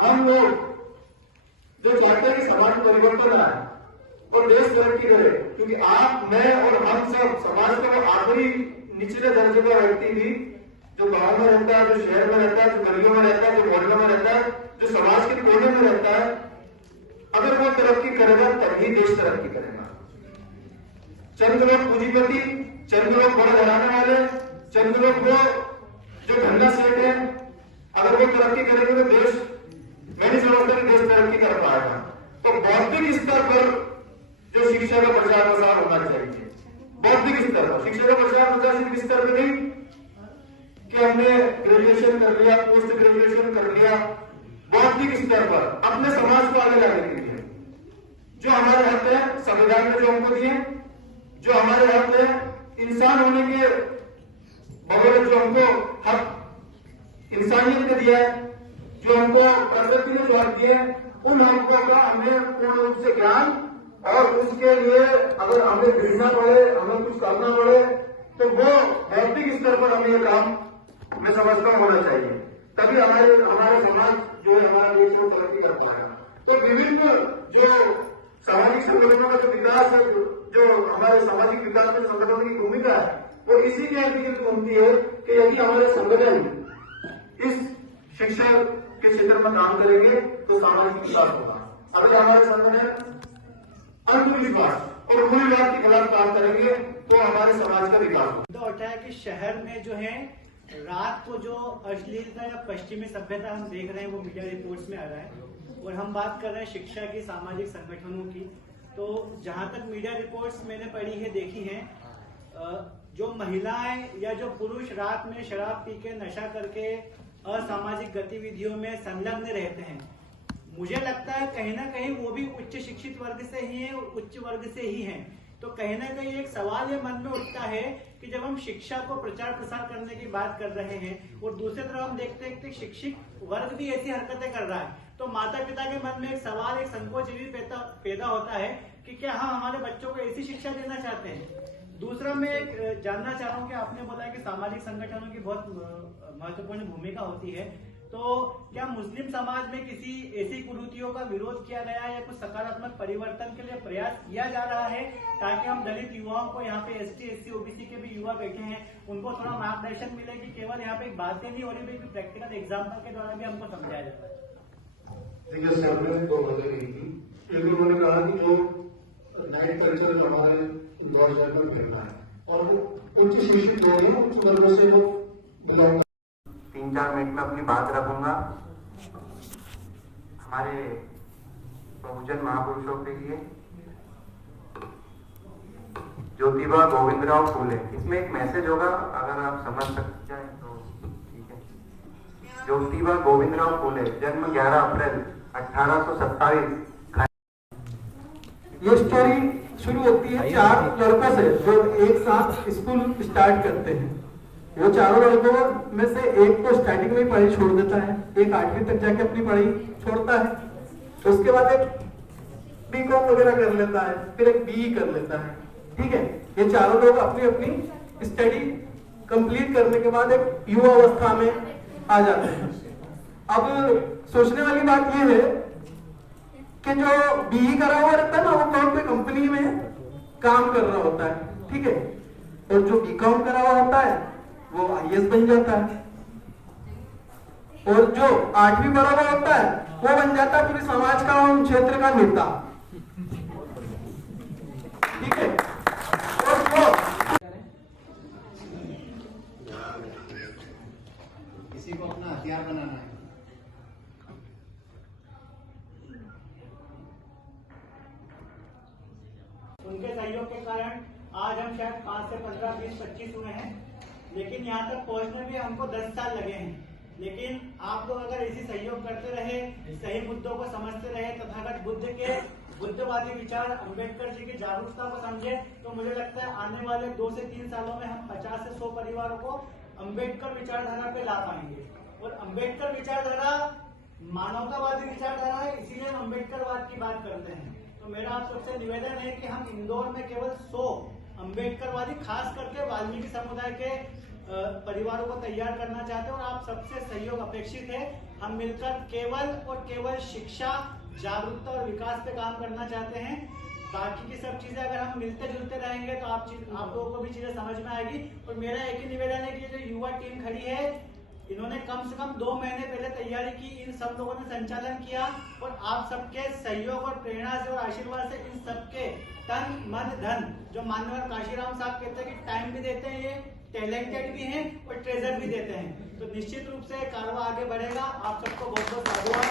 हम लोग जो चाहते हैं कि समाज में परिवर्तन आए और देश तरक्की करे, क्योंकि आप, मैं और हम सब समाज का वो आखिरी निचले दर्जे का व्यक्ति भी जो गांव में रहता है, जो शहर में रहता है, जो गलियों में रहता है, जो मोहल्ले में रहता है, जो समाज के कोने में रहता है, अगर वो तरक्की करेगा तभी देश तरक्की करेगा। चंद लोग पूंजीपति, चंद लोग बड़े घराने वाले, चंद लोग वो जो धंधा सेठ है, अगर वो तरक्की करेंगे तो देश, मैं नहीं समझता कि देश तरक्की कर पाएगा। तो बौद्धिक स्तर पर जो शिक्षा का प्रचार प्रसार होना चाहिए, बौद्धिक स्तर पर शिक्षा का प्रचार प्रसार सिर्फ स्तर पर नहीं कि हमने ग्रेजुएशन कर लिया, पोस्ट ग्रेजुएशन कर लिया, बौद्धिक स्तर पर अपने समाज को आगे लाने के लिए जो हमारे हक है संविधान ने जो हमको दिए, जो हमारे हक है इंसान होने के बगैर जो हमको हक इंसानियत ने दिया है, जो हमको प्रकृति ने जो हक दिए, उन हकों का हमें पूर्ण रूप से ज्ञान, और उसके लिए अगर हमें गिरना पड़े, हमें कुछ करना पड़े, तो वो बौद्धिक स्तर पर हमें ये काम मैं समझता हूं होना चाहिए, तभी हमारा समाज जो है, हमारा देश को तरक्की कर पाएगा। तो विभिन्न जो सामाजिक संगठनों का जो विकास है, जो हमारे सामाजिक विकास में संगठनों की भूमिका है, वो इसी के अंतर्गत घूमती है कि यदि हमारे संगठन इस शिक्षा के क्षेत्र में काम करेंगे तो सामाजिक विकास होगा। अगर हमारे संगठन अंधविश्वास और मूल्यवाद के खिलाफ काम करेंगे तो हमारे समाज का विकास होगा। होता है कि शहर में जो है रात को जो अश्लीलता या पश्चिमी सभ्यता हम देख रहे हैं वो मीडिया रिपोर्ट्स में आ रहा है, और हम बात कर रहे हैं शिक्षा की, सामाजिक संगठनों की। तो जहां तक मीडिया रिपोर्ट्स मैंने पढ़ी है, देखी है, जो महिलाएं या जो पुरुष रात में शराब पी के, नशा करके असामाजिक गतिविधियों में संलग्न रहते हैं, मुझे लगता है कहीं ना कहीं वो भी उच्च शिक्षित वर्ग से ही है और उच्च वर्ग से ही हैं। तो कहीं ना कहीं एक सवाल ये मन में उठता है कि जब हम शिक्षा को प्रचार प्रसार करने की बात कर रहे हैं और दूसरी तरफ हम देखते हैं कि शिक्षित वर्ग भी ऐसी हरकतें कर रहा है, तो माता पिता के मन में एक सवाल, एक संकोच भी पैदा होता है कि क्या हम हमारे बच्चों को ऐसी शिक्षा देना चाहते हैं। दूसरा मैं जानना चाह रहा हूँ कि आपने बोला कि सामाजिक संगठनों की बहुत महत्वपूर्ण भूमिका होती है, तो क्या मुस्लिम समाज में किसी ऐसी कुरीतियों का विरोध किया गया है या कुछ सकारात्मक परिवर्तन के लिए प्रयास किया जा रहा है, ताकि हम दलित युवाओं को, यहाँ पे ST SC OBC के भी युवा बैठे हैं, उनको थोड़ा मार्गदर्शन मिले कि केवल यहाँ पे बातें नहीं हो रही, प्रैक्टिकल एग्जाम्पल के द्वारा भी हमको समझाया जाता है। देखिए सर ने 2 बातें कही थी। एक उन्होंने कहा कि जो नाइट कल्चर हमारे इंदौर शहर में फैलना है और उच्च शिक्षित लोग हैं, उच्च वर्गों से वो बिलोंग, 3-4 मिनट में अपनी बात रखूंगा हमारे बहुजन महापुरुषों के लिए। ज्योतिबा गोविंदराव फूले, इसमें एक मैसेज होगा, अगर आप समझ सकते जाए तो ठीक है। ज्योतिबा गोविंदराव फूले, जन्म 11 अप्रैल 1827। ये स्टोरी शुरू होती है 4 लड़कों से जो एक साथ स्कूल स्टार्ट करते हैं। वो चारों लड़कों में से एक तो स्टार्टिंग में पढ़ाई छोड़ देता है, एक 8वीं तक जाके अपनी पढ़ाई छोड़ता है, तो उसके बाद एक BCom वगैरह कर लेता है, फिर एक BE कर लेता है। ठीक है, ये चारों लोग अपनी अपनी स्टडी कंप्लीट करने के बाद एक युवा अवस्था में आ जाते हैं। अब सोचने वाली बात यह है कि जो BE करा हुआ रहता है ना, वो कौन सी कंपनी में काम कर रहा होता है, ठीक है, और जो BCom करा हुआ होता है वो IAS बन जाता है, और जो 8वीं पढ़ा हुआ होता है वो बन जाता है पूरे समाज का, उन क्षेत्र का नेता। ठीक है, और जो किसी को अपना हथियार बनाना है, उनके सहयोग के कारण आज हम शायद 5 से 15, 20, 25 हुए हैं, लेकिन यहाँ तक पहुँचने में हमको 10 साल लगे हैं। लेकिन आप लोग अगर इसी सहयोग करते रहे, सही मुद्दों को समझते रहे, तथागत बुद्ध के बुद्धवादी विचार, अंबेडकर जी की जागरूकता को समझे, तो मुझे लगता है आने वाले 2 से 3 सालों में हम 50 से 100 परिवारों को अंबेडकर विचारधारा पे ला पाएंगे। और अंबेडकर विचारधारा मानवतावादी विचारधारा है, इसीलिए हम अंबेडकरवाद की बात करते हैं। तो मेरा आप सबसे निवेदन है कि हम इंदौर में केवल 100 अंबेडकरवादी, खास करके वाल्मीकि समुदाय के परिवारों को तैयार करना चाहते हैं और आप सबसे सहयोग अपेक्षित है। हम मिलकर केवल और केवल शिक्षा, जागरूकता और विकास पे काम करना चाहते हैं। बाकी की सब चीजें अगर हम मिलते जुलते रहेंगे तो आप लोगों को भी चीजें समझ में आएगी। और मेरा एक ही निवेदन है कि जो युवा टीम खड़ी है, इन्होंने कम से कम 2 महीने पहले तैयारी की, इन सब लोगों ने संचालन किया और आप सबके सहयोग और प्रेरणा से और आशीर्वाद से इन सबके तन मन धन, जो माननीय काशीराम साहब कहते हैं कि टाइम भी देते हैं, ये टैलेंटेड भी हैं और ट्रेजर भी देते हैं, तो निश्चित रूप से कारवा आगे बढ़ेगा। आप सबको बहुत बहुत साधुवाद।